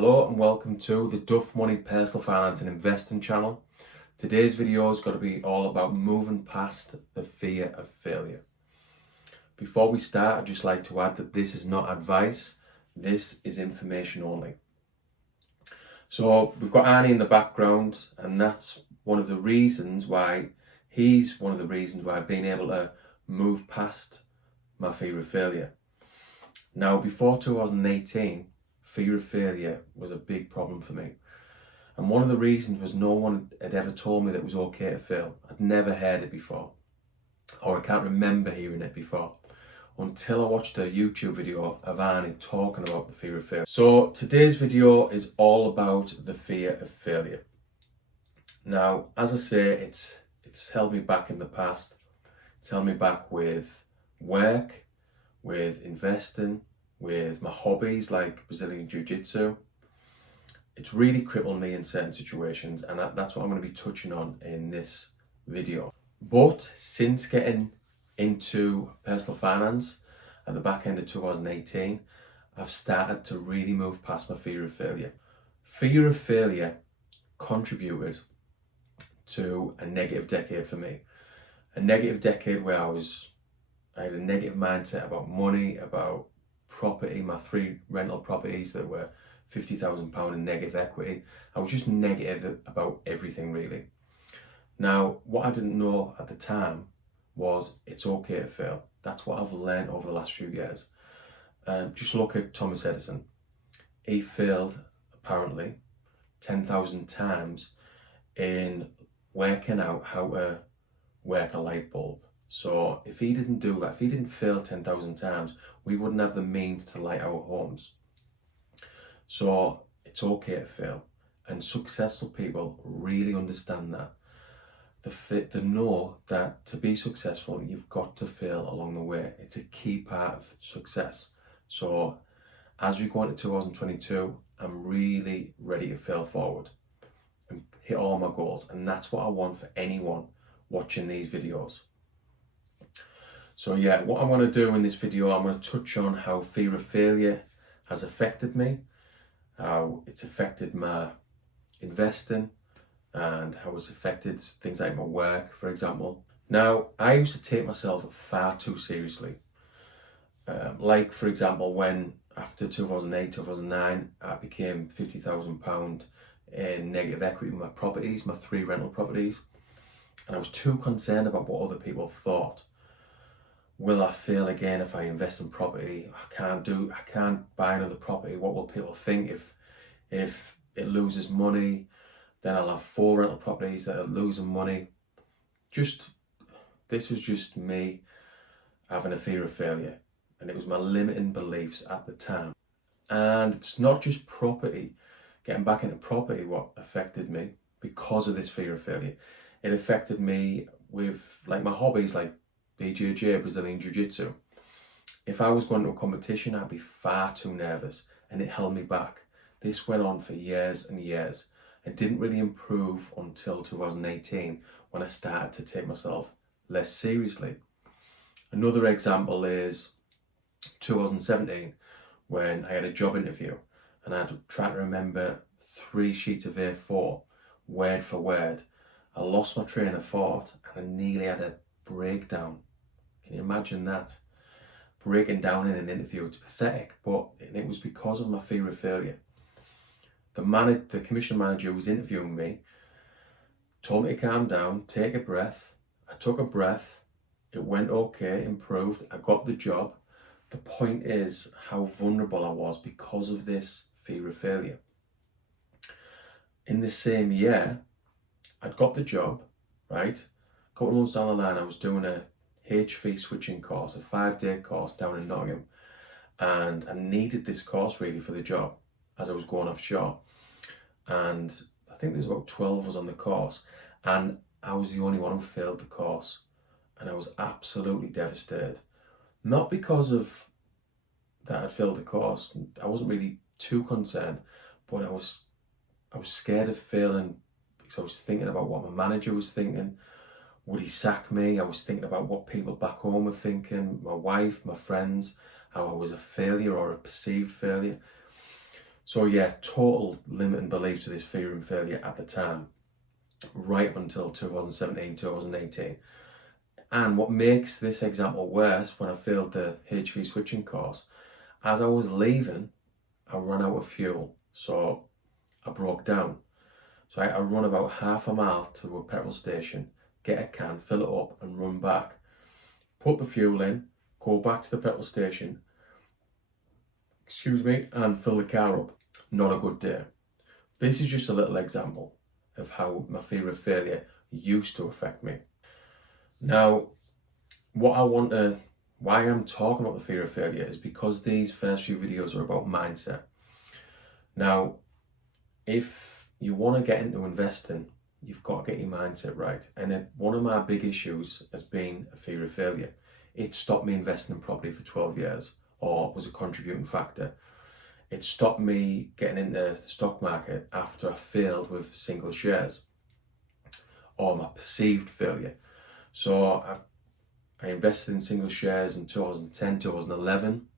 Hello and welcome to the Duff Money Personal Finance and Investing channel. Today's video is going to be all about moving past the fear of failure. Before we start, I'd just like to add that this is not advice, this is information only. So we've got Arnie in the background, and that's one of the reasons why I've been able to move past my fear of failure. Now, before 2018, fear of failure was a big problem for me. And one of the reasons was no one had ever told me that it was okay to fail. I'd never heard it before, or I can't remember hearing it before, until I watched a YouTube video of Arnie talking about the fear of failure. So today's video is all about the fear of failure. Now, as I say, it's held me back in the past. It's held me back with work, with investing, with my hobbies like Brazilian Jiu-Jitsu. It's really crippled me in certain situations, and that's what I'm going to be touching on in this video. But since getting into personal finance at the back end of 2018, I've started to really move past my fear of failure. Fear of failure contributed to a negative decade for me. A negative decade where I had a negative mindset about money, about property, my 3 rental properties that were £50,000 in negative equity. I was just negative about everything, really. Now, what I didn't know at the time was it's okay to fail. That's what I've learned over the last few years. Just look at Thomas Edison. He failed, apparently, 10,000 times in working out how to work a light bulb. So if he didn't do that, if he didn't fail 10,000 times, we wouldn't have the means to light our homes. So it's okay to fail. And successful people really understand that. They know that to be successful, you've got to fail along the way. It's a key part of success. So as we go into 2022, I'm really ready to fail forward and hit all my goals. And that's what I want for anyone watching these videos. So yeah, what I'm going to do in this video, I'm going to touch on how fear of failure has affected me, how it's affected my investing, and how it's affected things like my work, for example. Now, I used to take myself far too seriously. Like, for example, when after 2008, 2009, I became £50,000 in negative equity with my properties, my 3 rental properties. And I was too concerned about what other people thought. Will I fail again if I invest in property? I can't buy another property. What will people think if it loses money? Then I'll have 4 rental properties that are losing money. This was just me having a fear of failure. And it was my limiting beliefs at the time. And it's not just property, getting back into property, what affected me because of this fear of failure. It affected me with like my hobbies like BJJ, Brazilian Jiu-Jitsu. If I was going to a competition, I'd be far too nervous, and it held me back. This went on for years and years. It didn't really improve until 2018 when I started to take myself less seriously. Another example is 2017 when I had a job interview and I had to try to remember 3 sheets of A4 word for word. I lost my train of thought and I nearly had a breakdown. Can you imagine that? Breaking down in an interview, it's pathetic, but it was because of my fear of failure. The commission manager who was interviewing me told me to calm down, take a breath. I took a breath, it went okay, improved, I got the job. The point is how vulnerable I was because of this fear of failure. In the same year, I'd got the job, right? A couple of months down the line, I was doing a HV switching course, a 5-day course down in Nottingham. And I needed this course really for the job as I was going offshore. And I think there was about 12 of us on the course. And I was the only one who failed the course. And I was absolutely devastated. Not because of that I'd failed the course. I wasn't really too concerned. But I was scared of failing because I was thinking about what my manager was thinking. Would he sack me? I was thinking about what people back home were thinking, my wife, my friends, how I was a failure or a perceived failure. So yeah, total limiting beliefs to this fear and failure at the time, right up until 2017, 2018. And what makes this example worse, when I failed the HV switching course, as I was leaving, I ran out of fuel. So I broke down. So I had to run about half a mile to a petrol station, get a can, fill it up and run back. Put the fuel in, go back to the petrol station, and fill the car up. Not a good day. This is just a little example of how my fear of failure used to affect me. Now, why I'm talking about the fear of failure is because these first few videos are about mindset. Now, if you want to get into investing, you've got to get your mindset right. And one of my big issues has been a fear of failure. It stopped me investing in property for 12 years, or was a contributing factor. It stopped me getting into the stock market after I failed with single shares, or my perceived failure. So I invested in single shares in 2010, 2011,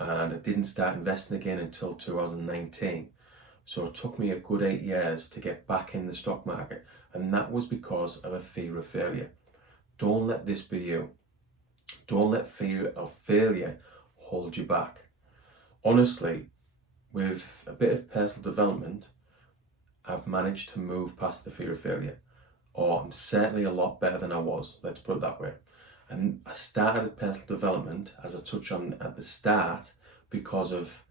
and I didn't start investing again until 2019. So it took me a good 8 years to get back in the stock market, and that was because of a fear of failure. Don't let this be you. Don't let fear of failure hold you back. Honestly, with a bit of personal development, I've managed to move past the fear of failure, or I'm certainly a lot better than I was, let's put it that way. And I started personal development, as I touched on at the start, because of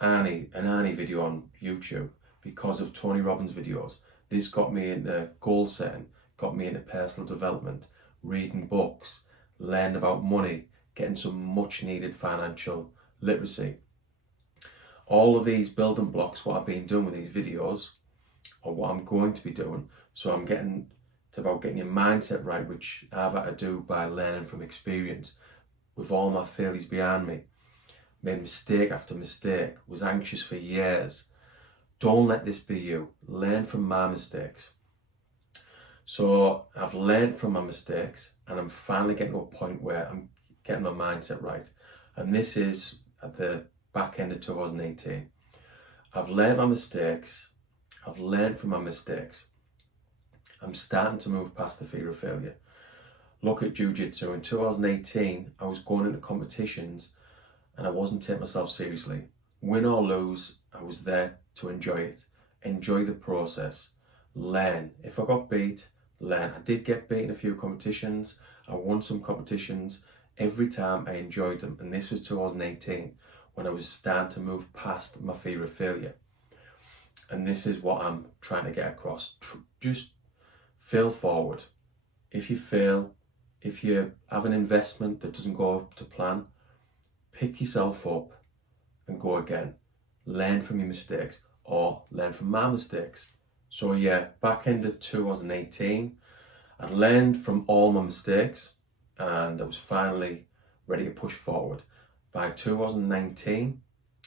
an Arnie video on YouTube, because of Tony Robbins videos. This got me into goal setting, got me into personal development, reading books, learning about money, getting some much needed financial literacy. All of these building blocks, what I've been doing with these videos, or what I'm going to be doing. So it's about getting your mindset right, which I've had to do by learning from experience. With all my failures behind me, made mistake after mistake, was anxious for years. Don't let this be you. Learn from my mistakes. So I've learned from my mistakes, and I'm finally getting to a point where I'm getting my mindset right. And this is at the back end of 2018. I've learned my mistakes. I've learned from my mistakes. I'm starting to move past the fear of failure. Look at jiu-jitsu. In 2018, I was going into competitions and I wasn't taking myself seriously. Win or lose, I was there to enjoy it. Enjoy the process. Learn. If I got beat, learn. I did get beat in a few competitions. I won some competitions. Every time I enjoyed them. And this was 2018, when I was starting to move past my fear of failure. And this is what I'm trying to get across. Just fail forward. If you fail, if you have an investment that doesn't go up to plan, pick yourself up and go again. Learn from your mistakes, or learn from my mistakes. So yeah, back end of 2018, I learned from all my mistakes and I was finally ready to push forward. By 2019,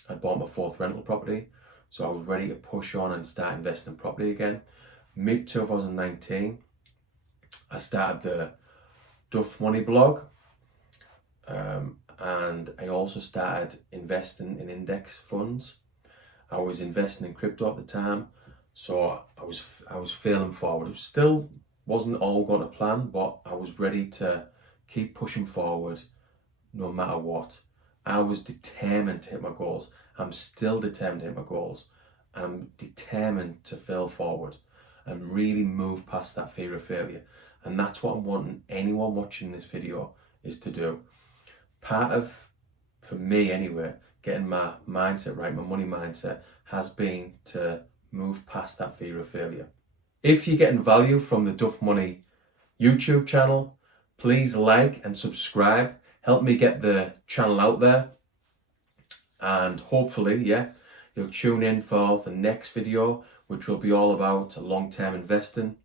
I'd bought my fourth rental property, so I was ready to push on and start investing in property again. Mid 2019, I started the Duff Money blog, and I also started investing in index funds. I was investing in crypto at the time, so I was failing forward. It still wasn't all going to plan, but I was ready to keep pushing forward no matter what. I was determined to hit my goals. I'm still determined to hit my goals. I'm determined to fail forward and really move past that fear of failure. And that's what I'm wanting anyone watching this video is to do. Part of, for me anyway, getting my mindset right, my money mindset, has been to move past that fear of failure. If you're getting value from the Duff Money YouTube channel, please like and subscribe. Help me get the channel out there. And hopefully, you'll tune in for the next video, which will be all about long-term investing.